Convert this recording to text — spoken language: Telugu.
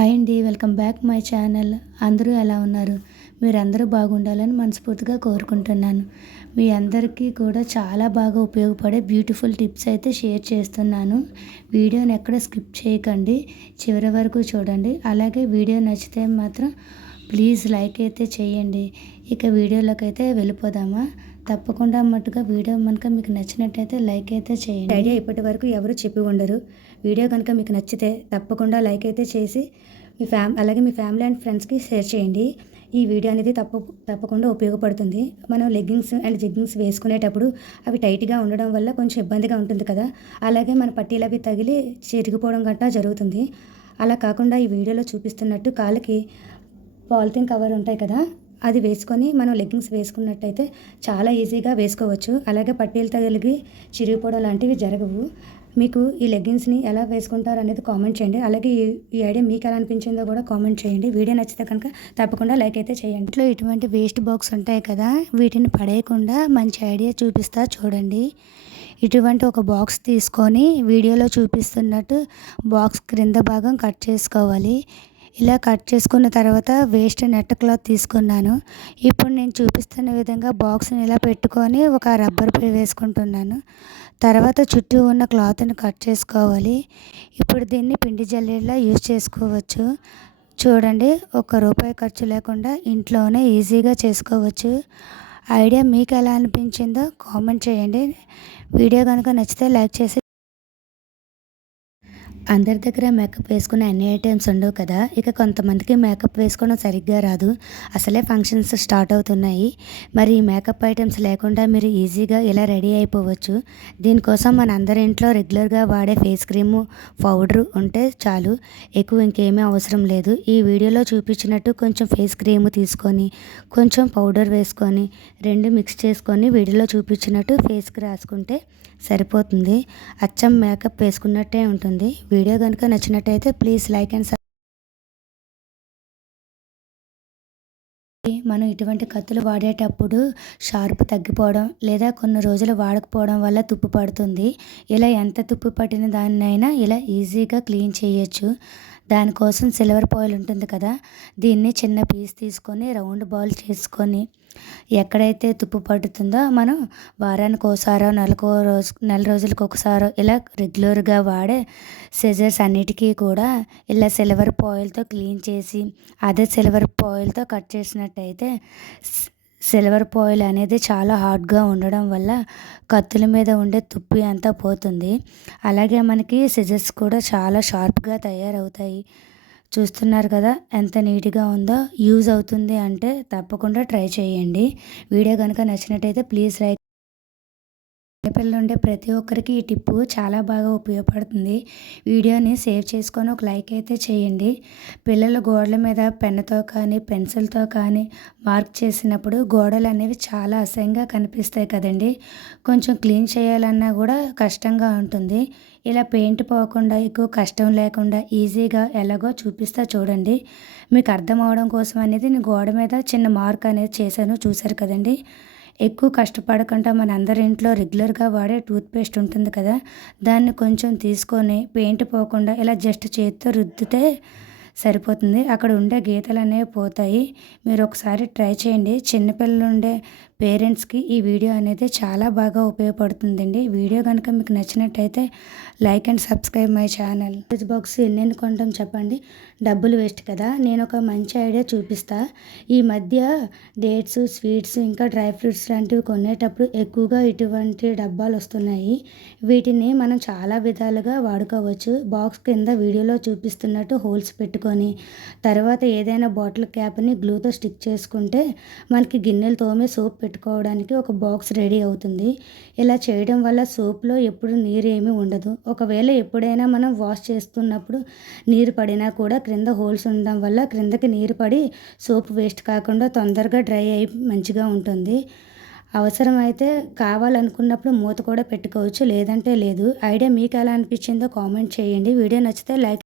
హాయ్ అండి వెల్కమ్ బ్యాక్ మై ఛానల్. అందరూ ఎలా ఉన్నారు? మీరందరూ బాగుండాలని మనస్ఫూర్తిగా కోరుకుంటున్నాను. మీ అందరికీ కూడా చాలా బాగా ఉపయోగపడే బ్యూటిఫుల్ టిప్స్ అయితే షేర్ చేస్తున్నాను. వీడియోని ఎక్కడ స్కిప్ చేయకండి చివరి వరకు చూడండి. అలాగే వీడియో నచ్చితే మాత్రం ప్లీజ్ లైక్ అయితే చేయండి. ఇక వీడియోలోకి అయితే వెళ్ళిపోదామా? తప్పకుండా మటుగా వీడియో కనుక మీకు నచ్చినట్టయితే లైక్ అయితే చేయండి. ఐడియా ఇప్పటి వరకు ఎవరు చెప్పి ఉండరు. వీడియో కనుక మీకు నచ్చితే తప్పకుండా లైక్ అయితే చేసి మీ ఫ్యామ్ అలాగే మీ ఫ్యామిలీ అండ్ ఫ్రెండ్స్కి షేర్ చేయండి. ఈ వీడియో అనేది తప్ప తప్పకుండా ఉపయోగపడుతుంది. మనం లెగ్గింగ్స్ అండ్ జెగ్గింగ్స్ వేసుకునేటప్పుడు అవి టైట్గా ఉండడం వల్ల కొంచెం ఇబ్బందిగా ఉంటుంది కదా. అలాగే మన పట్టీలు అవి తగిలి చిరిగిపోవడం గట్టా జరుగుతుంది. అలా కాకుండా ఈ వీడియోలో చూపిస్తున్నట్టు కాళ్ళకి పాలిథిన్ కవర్ ఉంటాయి కదా. అది వేసుకొని మనం లెగ్గింగ్స్ వేసుకున్నట్టయితే చాలా ఈజీగా వేసుకోవచ్చు. అలాగే పట్టీలు తగిలిగి చిరిగిపోవడం లాంటివి జరగవు. మీకు ఈ లెగ్గిన్స్ని ఎలా వేసుకుంటారు అనేది కామెంట్ చేయండి. అలాగే ఈ ఐడియా మీకు ఎలా అనిపించిందో కూడా కామెంట్ చేయండి. వీడియో నచ్చితే కనుక తప్పకుండా లైక్ అయితే చేయండి. ఇంట్లో ఇటువంటి వేస్ట్ బాక్స్ ఉంటాయి కదా వీటిని పడేయకుండా మంచి ఐడియా చూపిస్తా చూడండి. ఇటువంటి ఒక బాక్స్ తీసుకొని వీడియోలో చూపిస్తున్నట్టు బాక్స్ క్రింద భాగం కట్ చేసుకోవాలి. ఇలా కట్ చేసుకున్న తర్వాత వేస్ట్ నెట్ క్లాత్ తీసుకున్నాను. ఇప్పుడు నేను చూపిస్తున్న విధంగా బాక్స్ని ఇలా పెట్టుకొని ఒక రబ్బర్ పై వేసుకుంటున్నాను. తర్వాత చుట్టూ ఉన్న క్లాత్ని కట్ చేసుకోవాలి. ఇప్పుడు దీన్ని పిండి జల్లీలా యూజ్ చేసుకోవచ్చు. చూడండి ఒక రూపాయి ఖర్చు లేకుండా ఇంట్లోనే ఈజీగా చేసుకోవచ్చు. ఐడియా మీకు ఎలా అనిపించిందో కామెంట్ చేయండి. వీడియో కనుక నచ్చితే లైక్ చేసి అందరి దగ్గర మేకప్ వేసుకునే అన్ని ఐటమ్స్ ఉండవు కదా. ఇక కొంతమందికి మేకప్ వేసుకోవడం సరిగ్గా రాదు. అసలే ఫంక్షన్స్ స్టార్ట్ అవుతున్నాయి. మరి ఈ మేకప్ ఐటమ్స్ లేకుండా మీరు ఈజీగా ఇలా రెడీ అయిపోవచ్చు. దీనికోసం మన అందరి ఇంట్లో రెగ్యులర్గా వాడే ఫేస్ క్రీము పౌడర్ ఉంటే చాలు. ఎక్కువ ఇంకేమీ అవసరం లేదు. ఈ వీడియోలో చూపించినట్టు కొంచెం ఫేస్ క్రీమ్ తీసుకొని కొంచెం పౌడర్ వేసుకొని రెండు మిక్స్ చేసుకొని వీడియోలో చూపించినట్టు ఫేస్కి రాసుకుంటే సరిపోతుంది. అచ్చం మేకప్ వేసుకున్నట్టే ఉంటుంది. వీడియో కనుక నచ్చినట్టయితే ప్లీజ్ లైక్ అండ్ మనం ఇటువంటి కత్తులు వాడేటప్పుడు షార్ప్ తగ్గిపోవడం లేదా కొన్ని రోజులు వాడకపోవడం వల్ల తుప్పు పడుతుంది. ఇలా ఎంత తుప్పు పట్టిన దాన్నైనా ఇలా ఈజీగా క్లీన్ చేయొచ్చు. దానికోసం సిల్వర్ పాయిల్ ఉంటుంది కదా దీన్ని చిన్న పీస్ తీసుకొని రౌండ్ బాల్ చేసుకొని ఎక్కడైతే తుప్పు పడుతుందో మనం వారానికి ఒకసారో నెలకు రోజు నెల రోజులకు ఒకసారో ఇలా రెగ్యులర్గా వాడే సిజర్స్ అన్నిటికీ కూడా ఇలా సిల్వర్ పాయిల్తో క్లీన్ చేసి అదే సిల్వర్ పాయిల్తో కట్ చేసినట్టయితే సిల్వర్ పాయిల్ అనేది చాలా హార్డ్గా ఉండడం వల్ల కత్తుల మీద ఉండే తుప్పి అంతా పోతుంది. అలాగే మనకి సిజర్స్ కూడా చాలా షార్ప్గా తయారవుతాయి. చూస్తున్నారు కదా ఎంత నీట్గా ఉందో యూజ్ అవుతుంది అంటే తప్పకుండా ట్రై చేయండి. వీడియో కనుక నచ్చినట్టయితే ప్లీజ్ లైక్ పిల్లలు ఉండే ప్రతి ఒక్కరికి ఈ టిప్పు చాలా బాగా ఉపయోగపడుతుంది. వీడియోని సేవ్ చేసుకొని ఒక లైక్ అయితే చేయండి. పిల్లలు గోడల మీద పెన్నుతో కానీ పెన్సిల్తో కానీ మార్క్ చేసినప్పుడు గోడలు అనేవి చాలా అసహ్యంగా కనిపిస్తాయి కదండి. కొంచెం క్లీన్ చేయాలన్నా కూడా కష్టంగా ఉంటుంది. ఇలా పెయింట్ పోకుండా ఎక్కువ కష్టం లేకుండా ఈజీగా ఎలాగో చూపిస్తా చూడండి. మీకు అర్థం అవడం కోసం అనేది నేను గోడ మీద చిన్న మార్క్ అనేది చేశాను చూసారు కదండి. ఎక్కువ కష్టపడకుండా మన అందరి ఇంట్లో రెగ్యులర్గా వాడే టూత్పేస్ట్ ఉంటుంది కదా దాన్ని కొంచెం తీసుకొని పెయింట్ పోకుండా ఇలా జస్ట్ చేతితో రుద్దితే సరిపోతుంది. అక్కడ ఉండే గీతలు అనేవి పోతాయి. మీరు ఒకసారి ట్రై చేయండి. చిన్నపిల్లలు ఉండే పేరెంట్స్కి ఈ వీడియో అనేది చాలా బాగా ఉపయోగపడుతుందండి. వీడియో కనుక మీకు నచ్చినట్టయితే like and subscribe my channel. Box ఎన్నెన్ని కొంటాం చెప్పండి. డబ్బులు వేస్ట్ కదా. నేను ఒక మంచి ఐడియా చూపిస్తా. ఈ మధ్య డేట్స్ స్వీట్స్ ఇంకా డ్రై ఫ్రూట్స్ లాంటివి కొనేటప్పుడు ఎక్కువగా ఇటువంటి డబ్బాలు వస్తున్నాయి. వీటిని మనం చాలా విధాలుగా వాడుకోవచ్చు. బాక్స్ కింద వీడియోలో చూపిస్తున్నట్టు హోల్స్ పెట్టుకొని తర్వాత ఏదైనా బాటిల్ క్యాప్ని గ్లూతో స్టిక్ చేసుకుంటే మనకి గిన్నెలు తోమే సోప్ పెట్టుకోవడానికి ఒక బాక్స్ రెడీ అవుతుంది. ఇలా చేయడం వల్ల సోప్లో ఎప్పుడు నీరు ఏమీ ఉండదు. ఒకవేళ ఎప్పుడైనా మనం వాష్ చేస్తున్నప్పుడు నీరు పడినా కూడా క్రింద హోల్స్ ఉండడం వల్ల క్రిందకి నీరు పడి సోప్ వేస్ట్ కాకుండా తొందరగా డ్రై అయి మంచిగా ఉంటుంది. అవసరమైతే కావాలనుకున్నప్పుడు మూత కూడా పెట్టుకోవచ్చు లేదంటే లేదు. ఐడియా మీకు ఎలా అనిపించిందో కామెంట్ చేయండి. వీడియో నచ్చితే లైక్